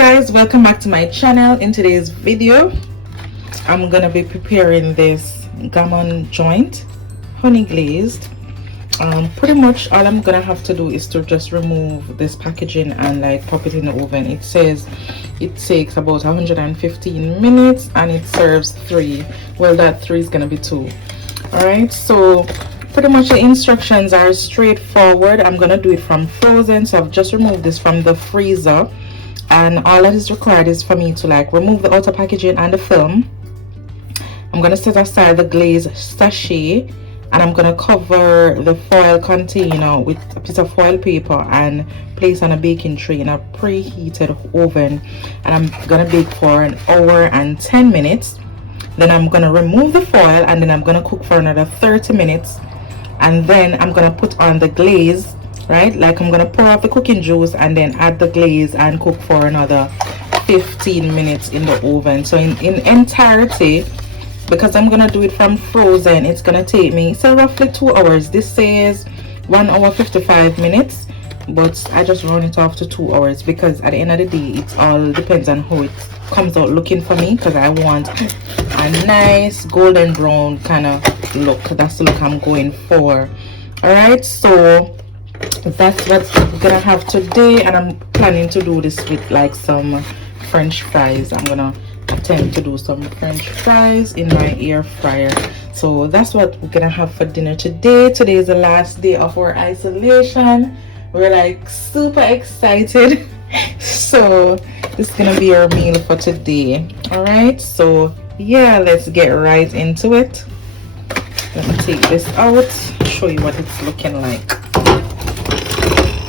guys, welcome back to my channel. In today's video I'm gonna be preparing this gammon joint honey glazed. Pretty much all I'm gonna have to do is to just remove this packaging and like pop it in the oven. It says it takes about 115 minutes and it serves 3. Well, that 3 is gonna be 2. All right, so pretty much the instructions are straightforward. I'm gonna do it from frozen, so I've just removed this from the freezer, and all that is required is for me to like remove the outer packaging and the film. I'm gonna set aside the glaze sachet, and I'm gonna cover the foil container with a piece of foil paper and place on a baking tray in a preheated oven, and I'm gonna bake for an hour and 10 minutes. Then I'm gonna remove the foil, and then I'm gonna cook for another 30 minutes, and then I'm gonna put on the glaze, right? Like I'm gonna pour out the cooking juice and then add the glaze and cook for another 15 minutes in the oven. So in entirety, because I'm gonna do it from frozen, it's gonna take me roughly 2 hours. This says 1 hour 55 minutes, but I just round it off to 2 hours because at the end of the day it all depends on how it comes out looking for me, because I want a nice golden brown kind of look. That's the look I'm going for. All right, so that's what we're gonna have today, and I'm planning to do this with like some French fries. I'm gonna attempt to do some French fries in my air fryer. So that's what we're gonna have for dinner today. Today is the last day of our isolation. We're like super excited. So this is gonna be our meal for today. All right, so yeah, let's get right into it. Let me take this out, show you what it's looking like.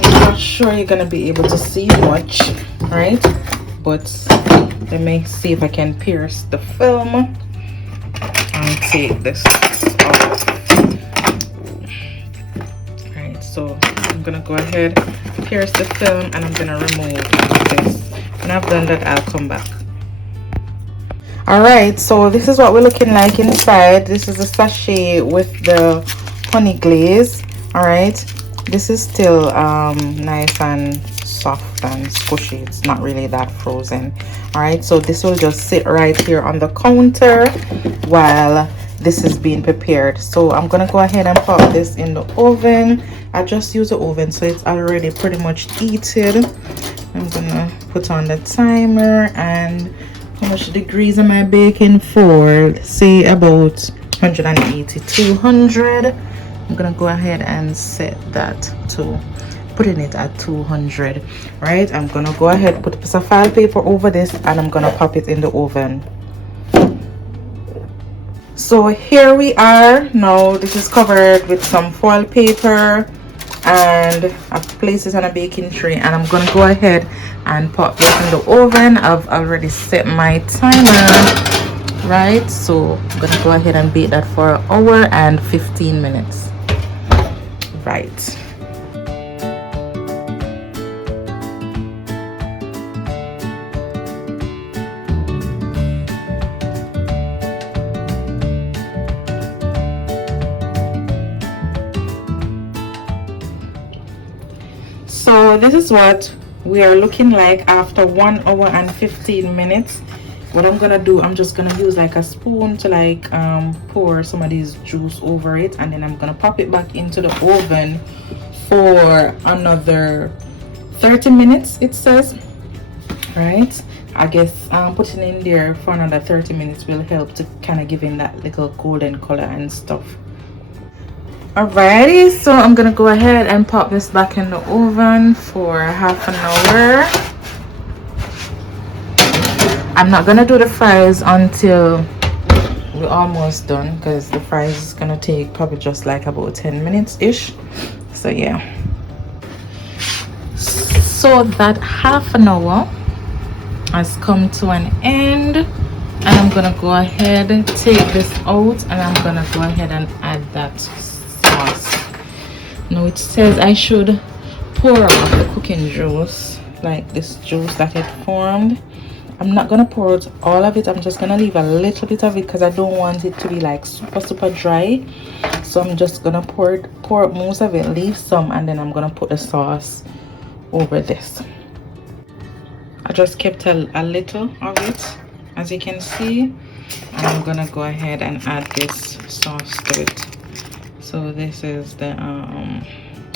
I'm not sure you're gonna be able to see much, right? But let me see if I can pierce the film and take this off. Alright, so I'm gonna go ahead, pierce the film, and I'm gonna remove this. When I've done that, I'll come back. Alright, so this is what we're looking like inside. This is a sachet with the honey glaze. Alright, this is still nice and soft and squishy. It's not really that frozen. All right, so this will just sit right here on the counter while this is being prepared. So I'm gonna go ahead and pop this in the oven. I just use the oven, so it's already pretty much heated. I'm gonna put on the timer, and how much degrees am I baking for? Say about 180, 200. I'm gonna go ahead and set that to putting it at 200. Right, I'm gonna go ahead, put a piece of file paper over this, and I'm gonna pop it in the oven. So here we are now. This is covered with some foil paper, and I've placed it on a baking tray, and I'm gonna go ahead and pop this in the oven. I've already set my timer, right? So I'm gonna go ahead and bake that for an hour and 15 minutes. Right. So this is what we are looking like after 1 hour and 15 minutes. What I'm gonna do, I'm just gonna use like a spoon to like pour some of this juice over it, and then I'm gonna pop it back into the oven for another 30 minutes, it says. Right, I guess putting in there for another 30 minutes will help to kind of give in that little golden color and stuff. Alrighty, so I'm gonna go ahead and pop this back in the oven for half an hour. I'm not gonna do the fries until we're almost done, because the fries is gonna take probably just like about 10 minutes ish. So yeah, so that half an hour has come to an end, and I'm gonna go ahead, take this out, and I'm gonna go ahead and add that sauce. Now it says I should pour out the cooking juice, like this juice that it formed. I'm not gonna pour out all of it. I'm just gonna leave a little bit of it because I don't want it to be like super dry. So I'm just gonna pour out most of it, leave some, and then I'm gonna put the sauce over this. I just kept a little of it, as you can see, and I'm gonna go ahead and add this sauce to it. So this is the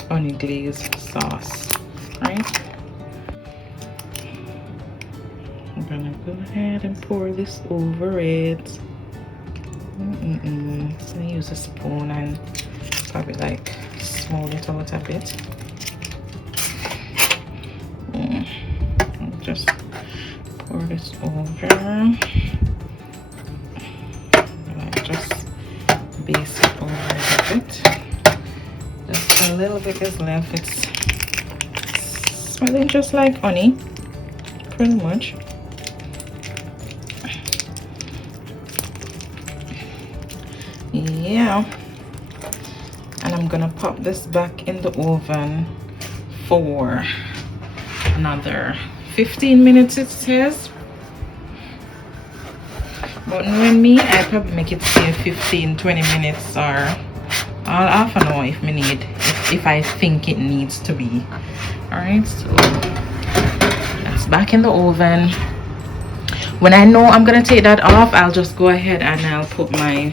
honey glaze sauce, right? I'm gonna go ahead and pour this over it. So I use a spoon and probably like small it out a bit. Just pour this over. Just base it over a bit. Just a little bit is left. It's smelling just like honey, pretty much. Yeah, and I'm gonna pop this back in the oven for another 15 minutes, it says. But knowing me, I probably make it say 15-20 minutes, or I'll half an hour if me need, if I think it needs to be. All right, so that's back in the oven. When I know I'm gonna take that off, I'll just go ahead and I'll put my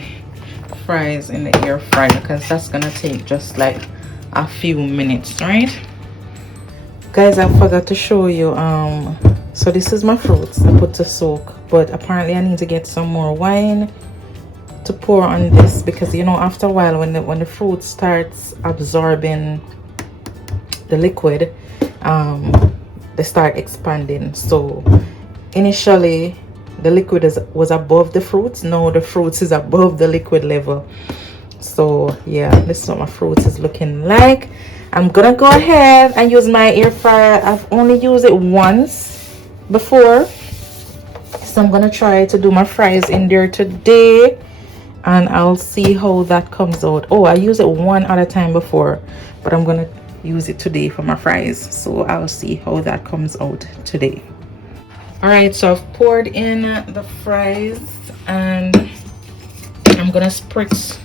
fries in the air fryer, because that's gonna take just like a few minutes, right? Guys, I forgot to show you, so this is my fruits I put to soak, but apparently I need to get some more wine to pour on this, because you know, after a while when the fruit starts absorbing the liquid, they start expanding. So initially the liquid was above the fruits. Now the fruits is above the liquid level. So yeah, this is what my fruits is looking like. I'm gonna go ahead and use my air fryer. I've only used it once before, so I'm gonna try to do my fries in there today, and I'll see how that comes out. Oh, I used it one other time before, but I'm gonna use it today for my fries, so I'll see how that comes out today. All right, so I've poured in the fries, and I'm gonna spritz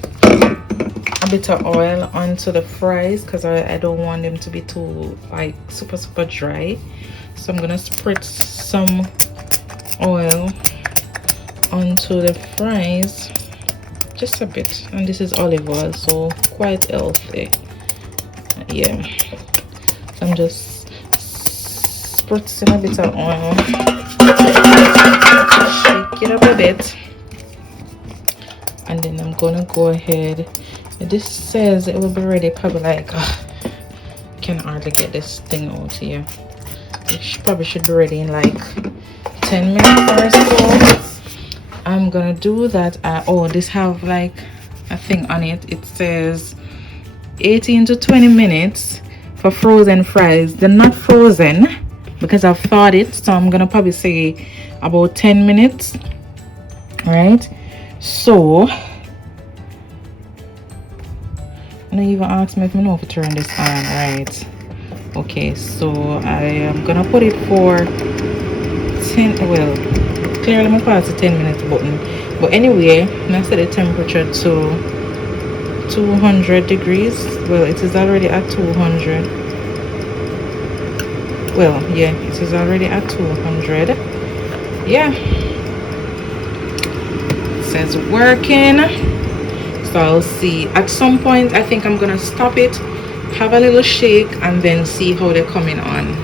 a bit of oil onto the fries, because I don't want them to be too like super dry. So I'm gonna spritz some oil onto the fries, just a bit, and this is olive oil, so quite healthy. Yeah, so I'm just spritzing a bit of oil, shake it up a bit, and then I'm gonna go ahead. This says it will be ready probably like can hardly get this thing out here. It probably should be ready in like 10 minutes or so. I'm gonna do that. Oh, this have like a thing on it. It says 18 to 20 minutes for frozen fries. They're not frozen because I've thawed it, so I'm gonna probably say about 10 minutes. Right, so don't even ask me if I know if to turn this on. Right, okay, so I am gonna put it for 10, well, clearly I'm past the 10 minutes button, but anyway, I set the temperature to 200 degrees. Well, it is already at 200. Well, yeah, it is already at 200. Yeah, it says working. So I'll see at some point. I think I'm gonna stop it, have a little shake, and then see how they're coming on.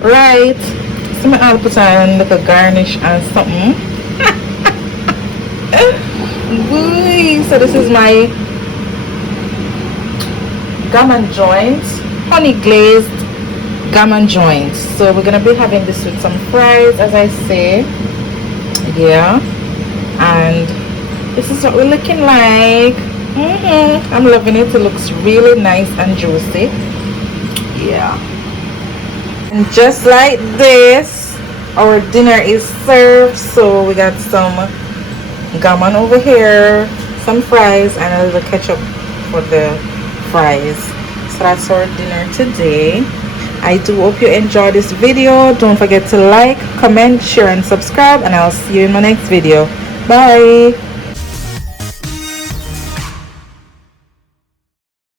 Right, so I'll put on like a garnish and something. Woo, so this is my gammon joints, honey glazed gammon joints. So we're gonna be having this with some fries, as I say. Yeah, and this is what we're looking like. I'm loving it. It looks really nice and juicy. Yeah. And just like this, our dinner is served. So we got some gammon over here, some fries, and a little ketchup for the fries. So that's our dinner today. I do hope you enjoyed this video. Don't forget to like, comment, share and subscribe, and I'll see you in my next video. Bye.